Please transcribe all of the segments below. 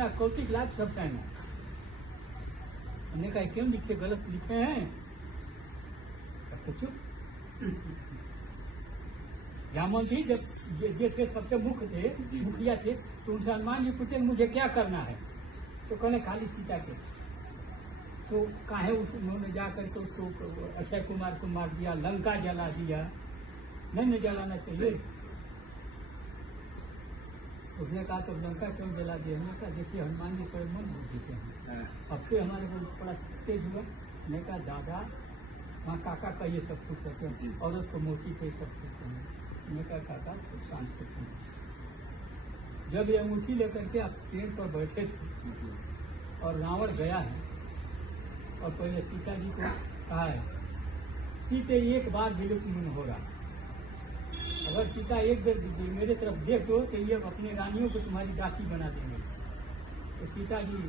ना कौतिक लाभ सब चाहना। हमने कहा क्यों लिखे, गलत लिखे हैं? तो चुप। जामोन जी जब ये थे सबसे मुख्य थे, मुखिया थे, तो उनसे हनुमान जी पूछे मुझे क्या करना है? तो कहने खाली सीता के। तो काहे उन्होंने जाकर के उसको अक्षय कुमार को मार दिया, लंका जला दिया? नहीं जलाना चाहिए। उसने कहा तो लंका क्यों जला दिया? हमने कहा देखिए हनुमान जी पर मन बुद्धि के हैं, अब से हमारे को बड़ा तेज हुआ। मैंने कहा दादा वहाँ काका का ये सब कुछ कहते हैं, और उसको मोती पे सब कुछ हैं। मैंने कहा काका तो शांत से सुनो। जब ये अंगूठी लेकर के आप ट्रेन पर बैठे थे और रावण गया है, और पहले सीता जी को कहा है सीते एक बार विलुप्त नहीं हो रहा, अगर सीता एक देर मेरे तरफ देख दो तो ये अपने रानियों को तुम्हारी दासी बना देंगे। तो सीता जी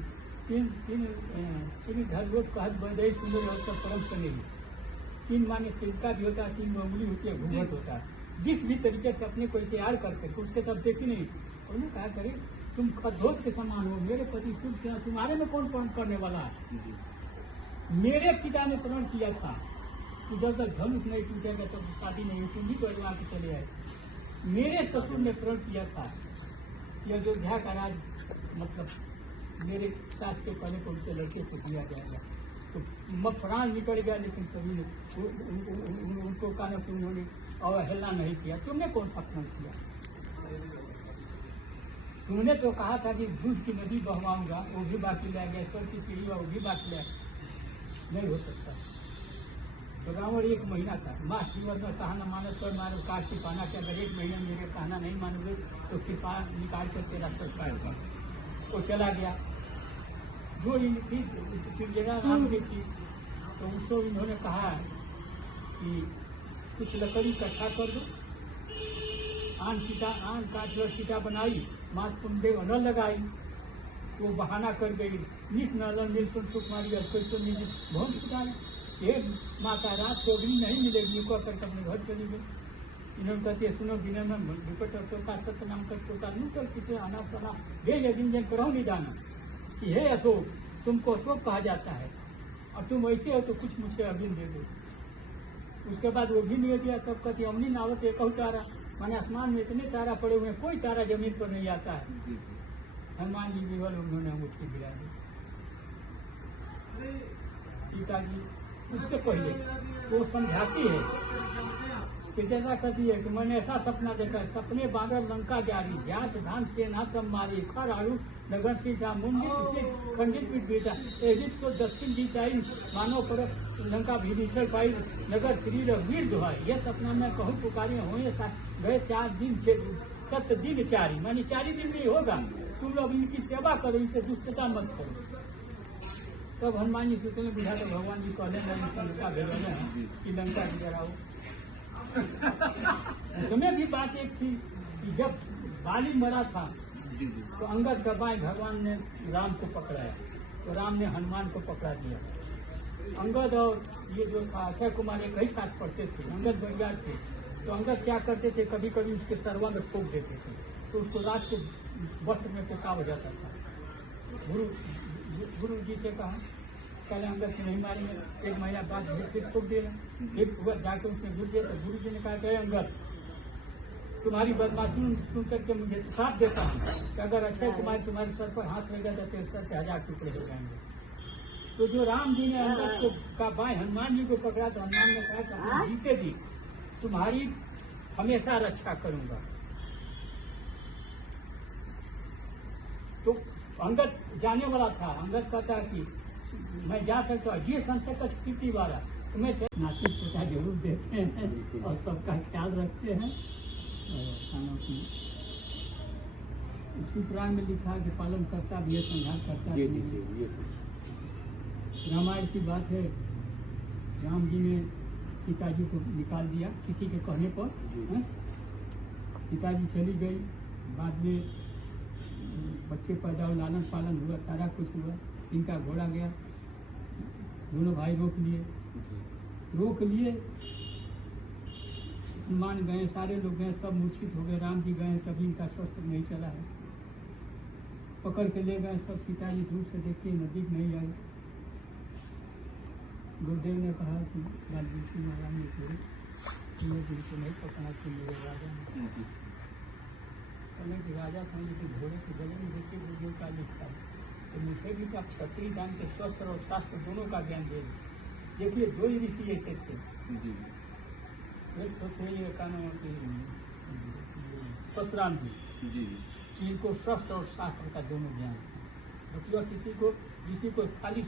तीन घर लोग कहत बदई सुंदर और सब परम सुनेगी। तीन माने तिलका भी होता है, तीन उंगली होती है, घूंघट होता है। जिस भी तरीके से अपने को इसे यार करते उसके तब देखी नहीं। उन्होंने कहा करे तुम खदोत के समान हो, मेरे पति तुम्हारे में कौन प्रण करने वाला है? मेरे पिता ने प्रण किया था जब तक धनुष नहीं टूटेगा तब तो शादी नहीं, तुम भी परिवार के चले आए। मेरे ससुर ने प्रण किया था कि अयोध्या का राज मतलब मेरे सास के पहले को उनके लड़के से दिया जाएगा। तो प्राण निकल गया, लेकिन कभी उनको कारण से उन्होंने अवहेलना नहीं किया। तुमने कौन सा प्रण किया? तुमने तो कहा था कि दूध की नदी बहवाऊंगा, वो भी बाकी रह गया, स्वर की सीढ़ी वो भी बाकी रह, नहीं हो सकता। तो रावण 1 महीना था, माँ जीवन में कहना मानस पर मानो काट के पाना कि अगर 1 महीने मेरे कहना नहीं मानोगे तो कृपा निकाल कर तेरा सच पाएगा। वो चला गया। जो इनकी जगह राम की थी तो उसको इन्होंने कहा कि कुछ लकड़ी इकट्ठा कर दो। आन काट जो सीता बनाई, मात कुंडे न लगाई, वो बहाना कर गई। नित नलन मिल सुकुमारी बहुत सुधारी, एक माता रात को भी नहीं मिलेगी, को करके अपने घर चली गई। इन्होंने कहती है सुनो बिना में विकट अशोका सत्य नाम कर सोता नूतल किसे आना पड़ा वे यदि जन करो नहीं जाना कि हे अशोक, तुमको अशोक कहा जाता है और तुम ऐसे हो तो कुछ मुझे अर्जुन दे दो। उसके बाद वो भी नहीं दिया। तब कहती अमनी नावत एक तारा, माने आसमान में इतने तारा पड़े हुए हैं, कोई तारा जमीन पर नहीं आता है। हनुमान जी केवल उन्होंने अंगूठी गिरा दी। सीता जी उसके पहले वो समझाती है कि जैसा कहती है कि मैंने ऐसा सपना देखा, सपने बांधव लंका जारी, जात धान से ना सब मारी, खर आलू नगर सीता मुंडी खंडित पीठ बेटा एजित को दक्षिण दी चाहिए, मानव पर लंका भीषण पाई नगर श्री वीर दुहाई। यह सपना मैं कहूँ पुकारी हुए गए 4 दिन से 7 दिन 4 मानी 4 दिन में होगा। तुम लोग इनकी सेवा करो, इनसे दुष्टता मत करो। तब हनुमान जी सोचने बुझा तो भगवान जी कहने लंका भेजना है कि लंका गिराओ। उसमें भी बात एक थी कि जब बाली मरा था तो अंगद गवाए भगवान ने राम को पकड़ाया, तो राम ने हनुमान को पकड़ा दिया। अंगद और ये जो था अक्षय कुमार एक ही साथ पढ़ते थे, अंगद बरियार थे। तो अंगद क्या करते थे, कभी कभी उसके सरवा में ठोक देते थे तो उसको रात के वस्त्र में पेशाब हो जाता था। गुरु जी से कहा पहले अंदर से नहीं मारेंगे, 1 महीना बाद फिर ठोक देना। फिर जाकर उसने गुरु दिया तो गुरु जी ने कहा कि अंगद तुम्हारी बदमाशी सुन करके मुझे साथ देता हूँ कि अगर अक्षय कुमार तुम्हारे सर पर हाथ लगा जाते इस सर से 1000 टुकड़े हो जाएंगे। तो जो राम जी ने अंगद को का बाएं हनुमान जी को पकड़ा तो हनुमान ने कहा जीते जी तुम्हारी हमेशा रक्षा करूंगा। तो अंगद जाने वाला था, अंगद कहता है कि मैं जा सकता हूँ, ये संशय का स्थिति वाला तुम्हें नाती पोता जरूर देते हैं और सबका ख्याल रखते हैं। खानों की इसी पुराण में लिखा कि पालन करता भी है, संहार करता भी है। रामायण की बात है, राम जी ने सीता जी को निकाल दिया किसी के कहने पर। सीता जी चली गई, बाद में बच्चे पैदा हुए, लालन पालन हुआ, सारा कुछ हुआ। इनका घोड़ा गया, दोनों भाई रोक लिए, मान गए, सारे लोग गए, सब मूर्छित हो गए। राम जी गए तभी इनका स्वस्थ नहीं चला है। पकड़ के ले गए। सब सीता जी दूर से देख के नजदीक नहीं आई। गुरुदेव ने कहा कि वाल्मीकि महाराज ने पूरी तुम्हें बिल्कुल नहीं पकड़ा कि मेरे राजा ने कहने कि राजा था लेकिन घोड़े के गले में देखिए गुरुदेव का लिखा है। तो मुझे भी तो आप क्षत्रिय दान के शस्त्र और शास्त्र दोनों का ज्ञान दे। देखिए दो ही ऋषि ऐसे थे, एक तो थे ये का नाम परशुराम जी, इनको शस्त्र और शास्त्र का दोनों ज्ञान था। दूसरा किसी को खाली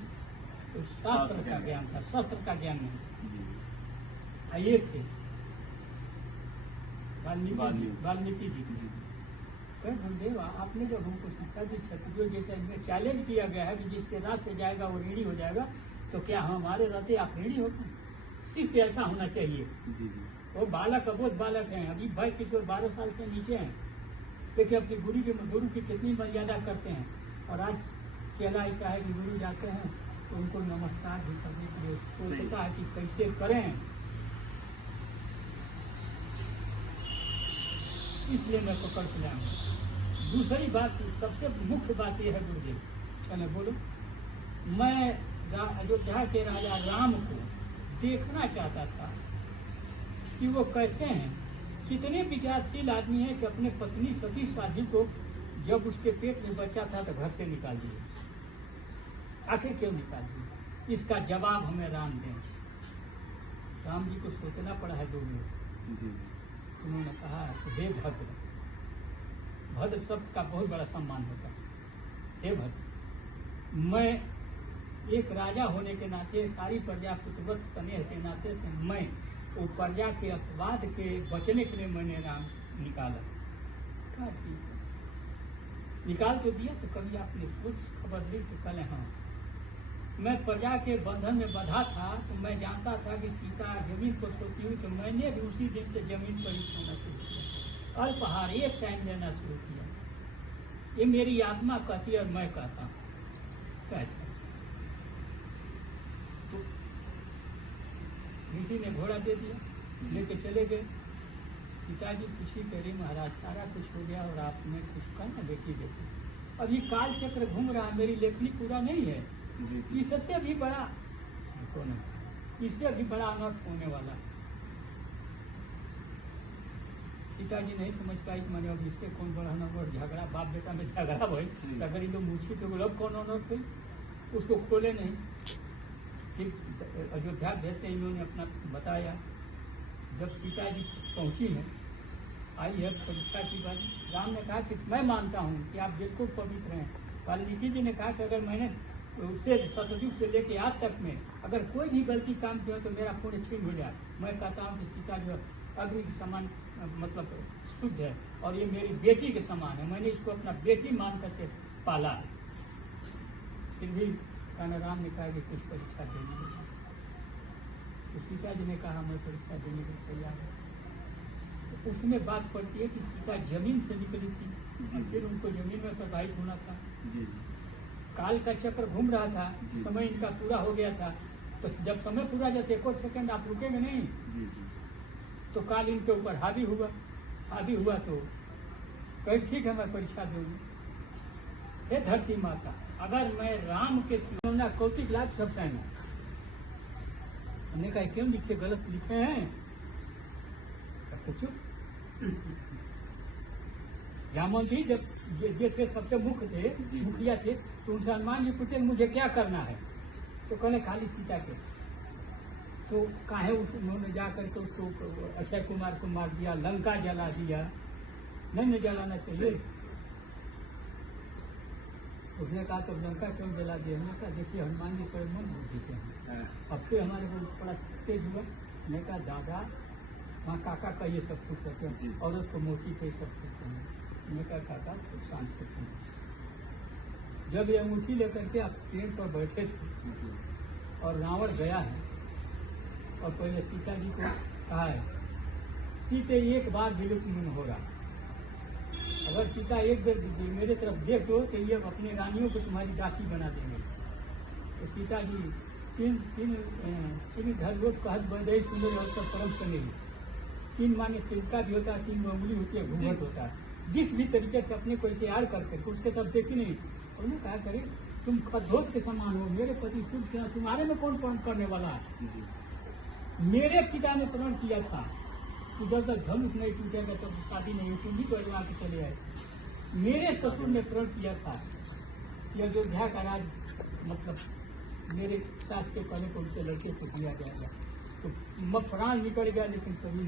शास्त्र का ज्ञान था, शस्त्र का ज्ञान नहीं। ये थे वाल्मीकि जी। गुरुदेव आपने जब हमको शिक्षा दी क्षत्रियो जैसा इनमें चैलेंज किया गया है कि जिसके रात से जाएगा वो ऋणी हो जाएगा, तो क्या हमारे रहते आप ऋणी होते? शिष्य ऐसा होना चाहिए। वो बालक अबोध बालक हैं, अभी भाई किशोर 12 साल से नीचे हैं, लेकिन अपनी गुरु की कितनी मर्यादा करते हैं। और आज चेला ऐसा है कि गुरु जाते हैं तो उनको नमस्कार भी करने के लिए सोचता है कि कैसे करें। इसलिए मैं पकड़ के लाऊंगा। दूसरी बात, सबसे मुख्य बात यह है गुरुदेव, चलो बोलो, मैं अयोध्या के राजा राम को देखना चाहता था कि वो कैसे हैं। कितने विचारशील आदमी है कि अपने पत्नी सती साध्वी को जब उसके पेट में बच्चा था तो घर से निकाल दिए। आखिर क्यों निकाल दिए? इसका जवाब हमें राम दें। राम जी को सोचना पड़ा है 2 मिनट। उन्होंने कहा हे भद्र, भद्र शब्द का बहुत बड़ा सम्मान होता है। हे भद्र, मैं एक राजा होने के नाते, सारी प्रजा पुत्रवत स्नेह के नाते से मैं वो प्रजा के अपवाद के बचने के लिए मैंने राम निकाला। कहा ठीक है, निकाल तो दिया, तो कभी आपने सोच खबर ली तो कल हाँ, मैं प्रजा के बंधन में बंधा था तो मैं जानता था कि सीता जमीन पर सोती हुई, तो मैंने भी उसी दिन से जमीन पर ही सोना शुरू किया, अल्पहार एक टाइम लेना शुरू किया। ये मेरी आत्मा कहती है और मैं कहता हूँ। तो ऋषि ने घोड़ा दे दिया, लेके चले गए। पिताजी खुशी करे महाराज सारा कुछ हो गया और आपने कुछ कहा ना बेटी देखी। अभी काल चक्र घूम रहा, मेरी लेखनी पूरा नहीं है, इससे भी बड़ा इससे भी बड़ा अनर्थ होने वाला। सीता जी नहीं समझ पाई कि मैंने अब इससे कौन बड़ा ना और झगड़ा, बाप बेटा में झगड़ा भाई, अगर इनको मूछी तो अब कौन अनर्थ हुई, उसको खोले नहीं। फिर अयोध्या भेजते इन्होंने अपना बताया। जब सीता जी पहुंची है, आई है परीक्षा की बात, राम ने कहा कि मैं मानता हूँ कि आप बिल्कुल पवित्र हैं। वाल्मीकि जी ने कहा कि अगर मैंने उससे सतयुग से लेके आज तक में अगर कोई भी गलती काम किया तो मेरा पुण्य छीन हो जाए। मैं कहता हूँ कि सीता जो अग्नि के समान मतलब शुद्ध है और ये मेरी बेटी के समान है, मैंने इसको अपना बेटी मान करके पाला है। फिर भी राम ने कहा कि कुछ परीक्षा देने के लिए, तो सीता जी ने कहा मैं परीक्षा देने के लिए तैयार हूँ। तो उसमें बात पड़ती है कि सीता जमीन से निकली थी, फिर उनको जमीन में प्रवाहित होना था। काल का चक्र घूम रहा था, समय इनका पूरा हो गया था। तो जब समय पूरा जाते 1 सेकंड आप रुकेंगे नहीं, तो काल इनके ऊपर हावी हुआ तो कहीं ठीक है मैं परीक्षा दूंगी। हे धरती माता, अगर मैं राम के सिमोना कौतिक लाभ सब सहना। हमने कहा क्यों लिखे, गलत लिखे हैं? तो चुप। रामन जी जब ये थे सबसे मुख्य थे, मुखिया थे, तो उनसे हनुमान जी पूछे मुझे क्या करना है, तो कहने खाली सीता के। तो काहे उन्होंने जाकर के उसको अक्षय कुमार को मार दिया, लंका जला दिया, नहीं जलाना चाहिए। उसने कहा तो लंका क्यों जला दिया? हमने कहा देखिए हनुमान जी पर मन बुद्धि के हैं, अब फिर हमारे को बड़ा तेज हुआ। मैंने कहा दादा वहाँ काका का ये सब कुछ करते हैं और उसको मोती पे सब कुछ करते हैं। मैंने कहा काका तो शांत से सुनो। जब ये अंगूठी लेकर के आप पेड़ पर बैठे थे और रावण गया है और पहले सीता जी को कहा है सीते एक बार विलुप्त मन हो रहा, अगर सीता एक बार मेरे तरफ देख दो तो ये अपनी रानियों को तुम्हारी दासी बना देंगे। तो सीता जी तीन घर लोग कहत बदे सुंदर और परम सुनेगी। 3 माने तिलका भी होता है, 3 उंगली होती है, घूंघट होता है। जिस भी तरीके से अपने को ऐसे यार करते थे उसके तब देखी नहीं। उन्होंने कहा करे तुम खदोत के समान हो, मेरे पति शुभ किया, तुम्हारे में कौन प्रण करने वाला है? मेरे पिता ने प्रण किया था कि जब तक धनुष नहीं टूटेगा तब शादी नहीं, तुम भी तो अजमा के चले आए। मेरे ससुर ने प्रण किया था कि अयोध्या का राज मतलब मेरे सास के कहने को उनके लड़के से किया जाएगा। तो प्राण निकल गया, लेकिन कभी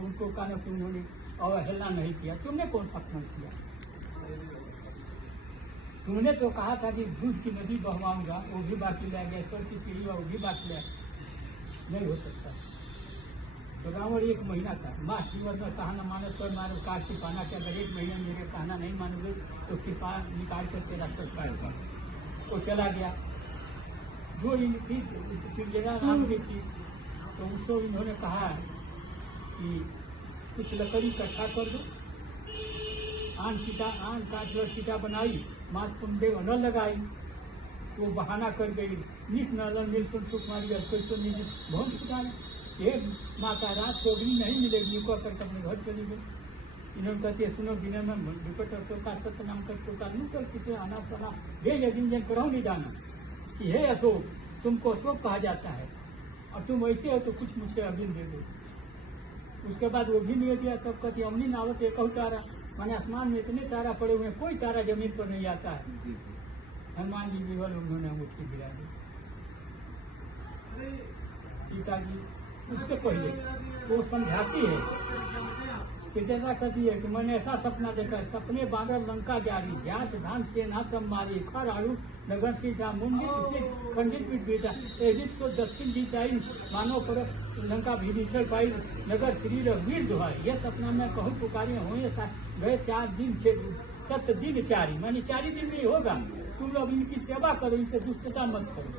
उनको कहने से उन्होंने अवहेलना नहीं किया। तुमने कौन सा प्रण किया? तुमने तो कहा था कि दूध की नदी बहवाऊंगा, वो भी बाकी रह गया, स्वर की सीढ़ी वो भी बाकी रह, नहीं हो सकता। तो रावण 1 महीना था, माँ जीवन में कहा न मानो तो मानो काट के पाना के, अगर 1 महीना मेरे कहना नहीं मानोगे तो कृपा निकाल कर तेरा सत्कार होगा। वो चला गया। जो इनकी जगह राम की थी तो उसको इन्होंने कहा कि कुछ लकड़ी इकट्ठा कर दो, आन काट लो, सीटा बनाई, मात कुंडे न लगाई। वो बहाना कर गई, निक नलन मिल सुन सुकुमारी तो निजी बहुत सुधार ये माता रात को भी नहीं मिलेगी, को करके अपने घर चली गई। इन्होंने कहती है सुनो दिन में विकट अशोका सत्य नाम कर चोका नहीं कर किसे आना पड़ा ये यदि जन करो नहीं जाना कि हे अशोक, तुमको अशोक कहा जाता है और तुम वैसे हो तो कुछ मुझसे अभिन दे दो। उसके बाद वो भी नहीं दिया। तब कहती अमनी नावत एक तारा, माने आसमान में इतने तारा पड़े हुए हैं, कोई तारा जमीन पर नहीं आता है। हनुमान जी केवल उन्होंने अंगूठी गिरा दी। सीता जी उसके पहले वो समझाती है कि जैसा कहती है कि मैंने ऐसा सपना देखा, सपने बांधर लंका जारी, जात धान से ना सब मारी, खर आड़ू नगर सीता मुंडी खंडित पीठ बेटा, एजित को दक्षिण जीताई, मानव पर लंका भीषण पाई, नगर श्री रघुवीर दुहाई। यह सपना में कहूँ पुकारी हुए गए 4 दिन 7 दिन 4 मानी 4 दिन में होगा। तुम लोग इनकी सेवा करो, इनसे दुष्टता मत करो।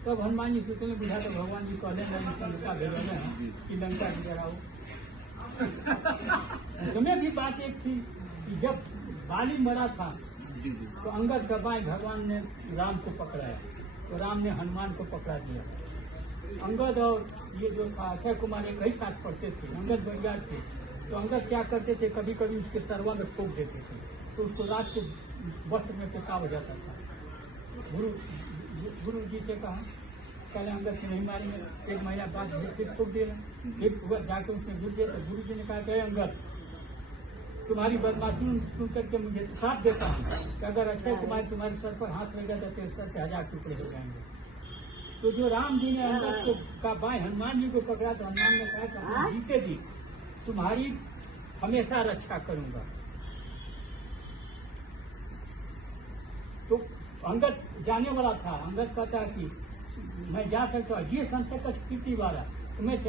तब हनुमान जी सोचने बुझा तो भगवान जी कहने लंका भेजना है कि लंका की जराओ। उसमें भी बात एक थी कि जब बाली मरा था तो अंगद गवाए भगवान ने राम को पकड़ाया, तो राम ने हनुमान को पकड़ा दिया। अंगद और ये जो था अक्षय कुमार एक ही साथ पढ़ते थे, अंगद बरियार थे। तो अंगद क्या करते थे, कभी कभी उसके सरवा में ठोक देते थे तो उसको रात को वस्त्र में पेशाब हो जाता था। गुरु जी से कहा पहले अंगद से नहीं मारेंगे, 1 महीना बाद फिर ठोक दे रहे, फिर जाकर उसने घुस दिया। तो गुरु जी ने कहा कि अंगद तुम्हारी बदमाशी सुन करके मुझे साथ देता हूँ कि अगर अक्षय कुमार तुम्हारे सर पर हाथ लगा तो इस सर से 1000 टुकड़े हो जाएंगे। तो जो राम जी ने अंगद को का बाएं हनुमान जी को पकड़ा तो हनुमान ने कहा कि जीते जी तुम्हारी हमेशा रक्षा करूंगा। तो अंगद जाने वाला था, अंगद कहता कि मैं जा सकता हूँ, ये संशय का स्थिति वाला, तो मैं